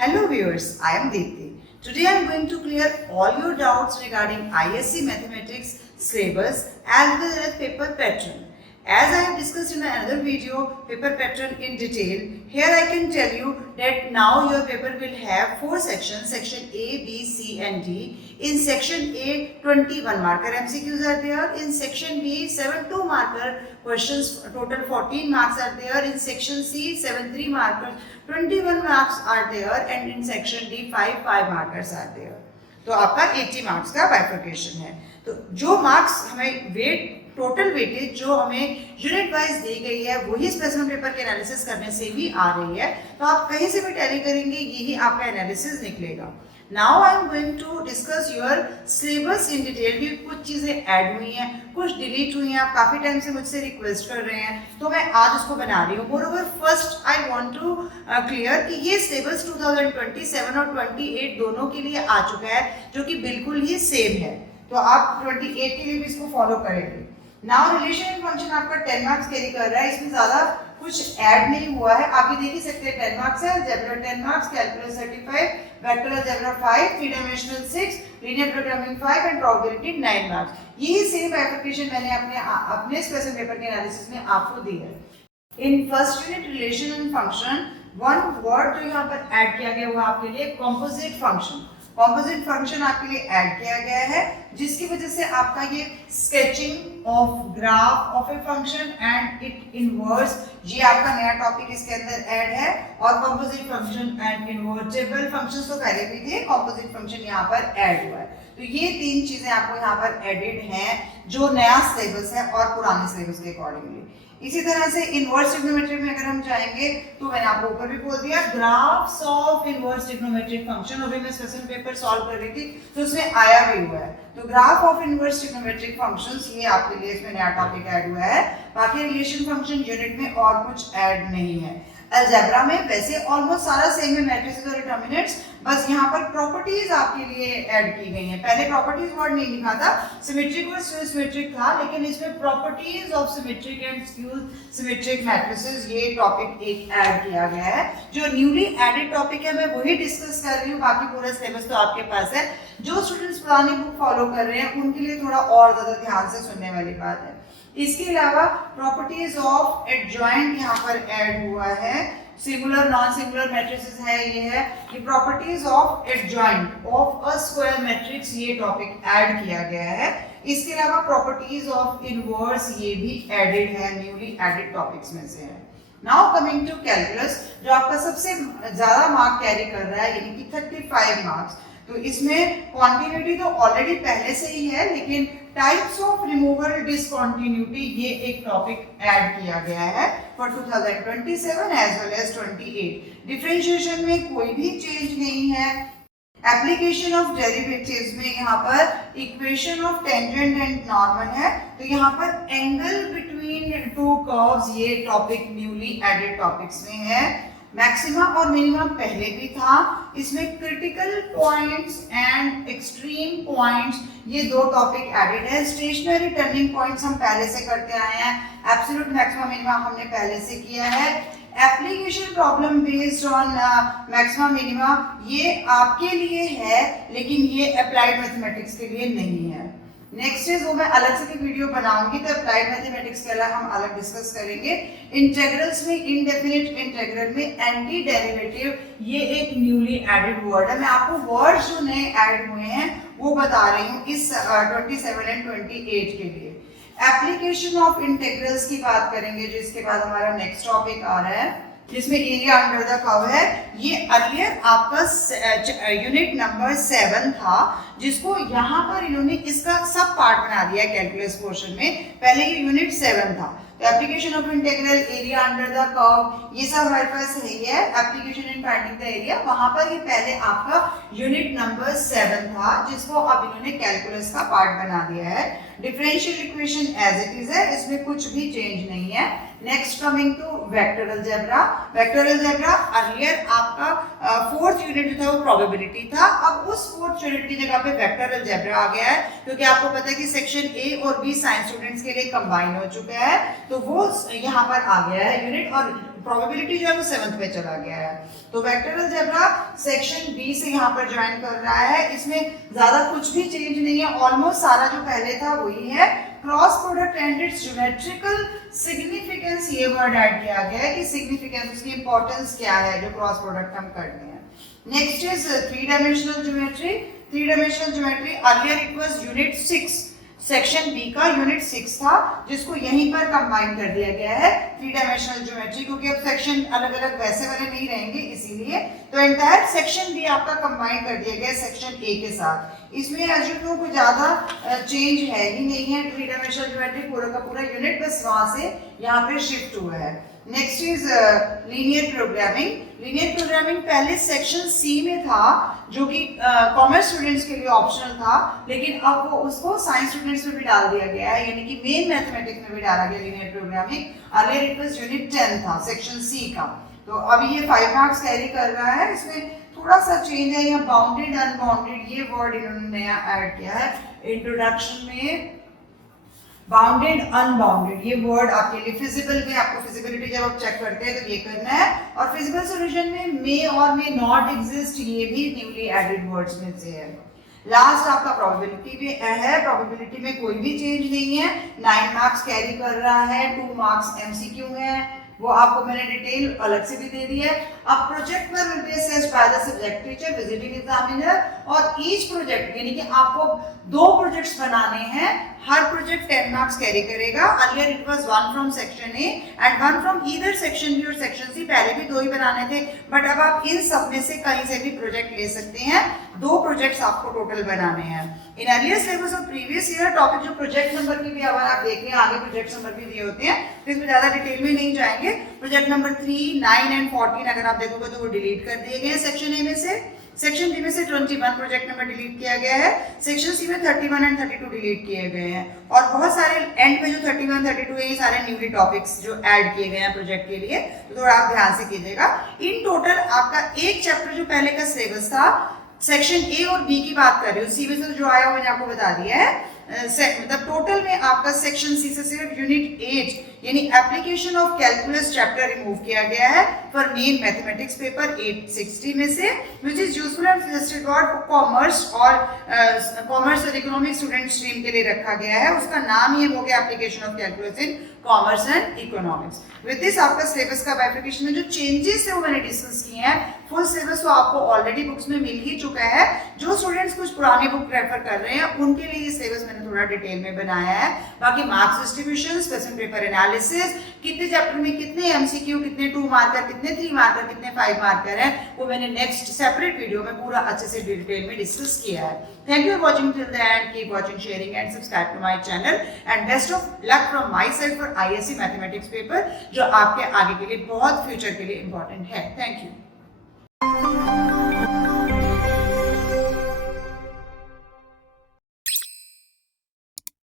Hello viewers, I am Deepthi. Today I am going to clear all your doubts regarding ISC Mathematics syllabus as well as paper pattern. As I have discussed in another video, paper pattern in detail, here I can tell you that now your paper will have 4 sections, section A, B, C and D. In section A, 21 marker MCQs are there. In section B, 7 2 marker questions, total 14 marks are there. In section C, 7 3 markers, 21 marks are there. And in section D, 5 markers are there. तो आपका 80 marks का bifurcation है. तो जो marks हमें wait total weightage जो हमें unit wise दी गई है वही स्पेसिफिक पेपर के एनालिसिस करने से भी आ रही है. तो आप कहीं से भी टैली करेंगे यही आपका एनालिसिस निकलेगा. Now I am going to discuss your syllabus in detail. भी कुछ चीज़ें ऐड हुई हैं, कुछ डिलीट हुई हैं. आप काफ़ी टाइम से मुझसे रिक्वेस्ट कर रहे हैं तो मैं आज उसको बना रही हूँ. Moreover first I want to clear कि ये सिलेबस 2027 और 28 दोनों के लिए आ चुका है जो कि बिल्कुल ही सेम है. तो आप 28 के लिए भी इसको फॉलो करेंगे. नाउ रिलेशन एंड फंक्शन आपका 10 मार्क्स कैरी कर रहा है. इसमें ज़्यादा कुछ ऐड नहीं हुआ है. आप ये देख ही सकते हैं 10 मार्क्स है. Algebra 10 marks, calculus 35, vector algebra 5, 3 dimensional 6, linear programming 5 and probability 9 marks. यही सेम बाइफर्केशन मैंने अपने स्पेशल पेपर के एनालिसिस में आपको दी है. In first unit relation and function one word जो यहाँ पर ऐड किया गया वो आपके लिए कॉम्पोजिट फंक्शन. कॉम्पोजिट फंक्शन आपके लिए ऐड किया गया है जिसकी वजह से आपका ये sketching of graph of a function and it inverse ये आपका नया टॉपिक इसके अंदर ऐड है. और composite function and invertible functions तो पहले भी थे, कॉम्पोजिट फंक्शन यहाँ पर ऐड हुआ है. तो ये 3 चीजें आपको यहाँ पर एडेड हैं जो नया सिलेबस है और पुराने सिलेबस के अकॉर्डिंगली. इसी तरह से इनवर्स ट्रिग्नोमेट्री में अगर हम जाएंगे तो मैंने आपको ऊपर भी बोल दिया graphs of inverse trigonometric function. अभी मैं स्पेशल पेपर सॉल्व कर रही थी तो उसमें आया भी हुआ है. तो graph of inverse trigonometric functions ये आपके लिए इसमें नया टॉपिक ऐड हुआ है. बाकी रिलेशन फंक्शन यूनिट में और कुछ ऐड नहीं है. अलजेब्रा में वैसे ऑलमोस्ट सारा सेम है, मैट्रिसेस और डिटरमिनेंट्स, बस यहाँ पर प्रॉपर्टीज आपके लिए ऐड की गई हैं. पहले प्रॉपर्टीज वर्ड नहीं लिखा था, सिमेट्रिक और स्क्यू सिमेट्रिक था, लेकिन इसमें properties of symmetric and skew symmetric matrices ये टॉपिक एक ऐड किया गया है. जो न्यूली एडेड टॉपिक है मैं वही डिस्कस कर रही हूँ. बाकी पूरा सिलेबस तो आपके पास है. जो स्टूडेंट्स पुरानी बुक फॉलो कर रहे हैं उनके लिए थोड़ा और ज्यादा ध्यान से सुनने वाली बात है. इसके अलावा प्रॉपर्टीज ऑफ एडजॉइंट यहाँ पर ऐड हुआ है. सिंगुलर नॉन सिंगुलर मैट्रिसेस है ये है. ये properties of adjoint of a square matrix ये टॉपिक ऐड किया गया है. इसके अलावा प्रॉपर्टीज ऑफ इनवर्स ये भी एडेड है, न्यूली एडेड टॉपिक्स में से है. नाउ कमिंग टू कैलकुलस जो आपका सबसे ज्यादा मार्क कैरी कर रहा है यानी कि 35 मार्क्स. तो इसमें कॉन्टिन्यूटी तो ऑलरेडी पहले से ही है, लेकिन टाइप्स ऑफ रिमूवल डिसकॉन्टिन्यूटी ये एक टॉपिक ऐड किया गया है for 2027 as well as 28. Differentiation में कोई भी चेंज नहीं है. एप्लीकेशन ऑफ डेरिवेटिव्स में यहाँ पर equation of tangent and normal है. तो यहाँ पर एंगल बिटवीन 2 कर्व्स ये टॉपिक न्यूली एडेड टॉपिक्स में है. मैक्सिमा और मिनिमा पहले भी था. इसमें critical points and extreme points ये 2 टॉपिक एडेड है. स्टेशनरी टर्निंग पॉइंट्स हम पहले से करते आए हैं. एब्सोल्यूट मैक्सिमा मिनिमा हमने पहले से किया है. Application problem based on maxima minima ये आपके लिए है, लेकिन ये अप्लाइड मैथमेटिक्स के लिए नहीं है. नेक्स्ट इज वो मैं अलग से भी वीडियो बनाऊंगी तो अप्लाइड मैथमेटिक्स के अलावा हम अलग डिस्कस करेंगे. इंटीग्रल्स में इनडेफिनिट इंटीग्रल में एंटी डेरिवेटिव ये एक न्यूली एडेड वर्ड है. मैं आपको वर्ड्स जो नए ऐड हुए हैं वो बता रही हूँ इस 27 एंड 28 के लिए. एप्लीकेशन ऑफ इंटीग्रल्स की बात करेंगे जिसके बाद हमारा नेक्स्ट टॉपिक आ रहा है जिसमें एरिया अंडर द कर्व है. ये अर्लियर आपका यूनिट नंबर 7 था जिसको यहाँ पर इन्होंने इसका सब पार्ट बना दिया है कैलकुलस पोर्शन में. पहले ये यूनिट 7 था. तो application of integral, area under the curve ये सब हमारे पास है. Application in finding the area वहां पर ये पहले आपका यूनिट नंबर 7 था जिसको अब इन्होंने कैलकुलस का पार्ट बना दिया है. Differential equation as it is है, इसमें कुछ भी चेंज नहीं है. Next coming to vector algebra. Vector algebra earlier आपका 4th यूनिट जो था वो प्रोबेबिलिटी था. अब उस 4th यूनिट की जगह पे वेक्टर अलजेब्रा आ गया है क्योंकि आपको पता है कि सेक्शन ए और बी साइंस स्टूडेंट्स के लिए कंबाइन हो चुका है. तो वो यहाँ पर आ गया है यूनिट और प्रोबेबिलिटी जो है वो 7th पे चला गया है. तो वेक्टर अलजेब्रा सेक्शन बी से यहाँ पर ज्वाइन कर रहा है। इसमें ज्यादा कुछ भी चेंज नहीं है, ऑलमोस्ट सारा जो पहले था वही है। Cross product and it's geometrical significance, ये वर्ड ऐड किया गया है कि सिग्निफिकेंस, उसकी इंपॉर्टेंस क्या है जो क्रॉस प्रोडक्ट हम कर रहे हैं। Next is three dimensional geometry. Three dimensional geometry earlier it was unit 6, section B का यूनिट 6 था, जिसको यहीं पर कंबाइन कर दिया गया है थ्री डायमेंशनल ज्योमेट्री, क्योंकि अब सेक्शन अलग अलग वैसे वाले नहीं रहेंगे इसीलिए। तो एंटायर सेक्शन बी आपका कंबाइन कर दिया गया है सेक्शन ए के साथ। इसमें एज यू नो कोई ज्यादा चेंज है ही नहीं है। थ्री डायमेंशनल ज्योमेट्री पूरा का पूरा यूनिट बस वहां से यहाँ पे शिफ्ट हुआ है। Next is linear programming. Linear programming पहले सेक्शन सी में था, जो कि कॉमर्स स्टूडेंट्स के लिए ऑप्शनल था, लेकिन अब वो उसको साइंस स्टूडेंट्स में भी डाल दिया गया है, यानी कि मेन मैथमेटिक्स में भी डाला गया linear programming. Earlier it was unit 10 था सेक्शन सी का। तो अभी ये 5 मार्क्स कैरी कर रहा है। इसमें थोड़ा सा चेंज है, यहाँ बाउंडेड अनबाउंडेड ये वर्ड इन्होंने नया ऐड किया है इंट्रोडक्शन में। बाउंडेड अनबाउंडेड ये वर्ड आपके लिए फिजिबल में, आपको फिजिबिलिटी जब आप चेक करते हैं तो ये करना है। और फिजिबल सॉल्यूशन में मे और मे नॉट एग्जिस्ट, ये भी न्यूली एडेड वर्ड्स में से है। लास्ट आपका प्रोबेबिलिटी में है। प्रोबेबिलिटी में कोई भी चेंज नहीं है, 9 मार्क्स कैरी कर रहा है, 2 मार्क्स एमसीक्यू है, वो आपको मैंने डिटेल अलग से भी दे दी है। अब प्रोजेक्ट पर will be assessed by the subject teacher, visiting examiner, और ईच प्रोजेक्ट यानी कि आपको 2 प्रोजेक्ट्स बनाने हैं, हर प्रोजेक्ट 10 मार्क्स कैरी करेगा। Earlier it was 1 from section A and 1 from either section B और सेक्शन सी। पहले भी 2 ही बनाने थे, बट अब आप इन सब में से कहीं से भी प्रोजेक्ट ले सकते हैं। 2 प्रोजेक्ट्स आपको टोटल बनाने हैं। In earlier syllabus of previous year topic जो प्रोजेक्ट नंबर की भी अगर आप देख रहे हैं, आगे प्रोजेक्ट नंबर भी दिए होते हैं, तो इसमें ज्यादा डिटेल में नहीं जाएंगे। प्रोजेक्ट नंबर 3, 9 एंड 14 अगर आप देखोगे तो वो डिलीट कर दिए गए सेक्शन ए में से। सेक्शन बी में से 21 प्रोजेक्ट नंबर डिलीट किया गया है। सेक्शन सी में 31 एंड 32 डिलीट किए गए हैं। और बहुत सारे एंड में जो 31, 32 है, ये सारे न्यूली टॉपिक्स जो ऐड किए गए हैं प्रोजेक्ट के लिए, तो थोड़ा आप ध्यान से कीजिएगा। इन टोटल आपका एक चैप्टर जो पहले का सिलेबस था, सेक्शन ए और बी की बात कर रही हूँ, सी में से जो आया वो मैंने आपको बता दिया है। मतलब टोटल में आपका सेक्शन सी से सिर्फ यूनिट 8 यानी application of calculus chapter remove किया गया है फॉर मेन मैथमेटिक्स पेपर 860 में से, which is useful and suggested for commerce और कॉमर्स और इकोनॉमिक स्टूडेंट स्ट्रीम के लिए रखा गया है। उसका नाम ही हो गया application of calculus in commerce and economics. With this आपका सिलेबस का बाइफिकेशन में जो चेंजेस है वो मैंने डिस्कस किए हैं। फुल सिलेबस तो आपको ऑलरेडी बुक्स में मिल ही चुका है। जो स्टूडेंट्स कुछ पुरानी बुक रेफर कर रहे हैं उनके लिए ये सिलेबस मैंने थोड़ा डिटेल में बनाया है। बाकी marks distribution, question paper analysis, कितने चैप्टर में कितने एमसीक्यू, कितने 2 मार्कर, कितने 3 मार्कर, कितने 5 मार्कर है, वो मैंने नेक्स्ट सेपरेट वीडियो में पूरा अच्छे से डिटेल में डिस्कस किया है। Thank you for watching till the end. Keep watching, sharing and subscribe to my channel and best of luck from my side for ISC mathematics paper, जो आपके आगे के लिए बहुत फ्यूचर के लिए इंपॉर्टेंट है। Thank you.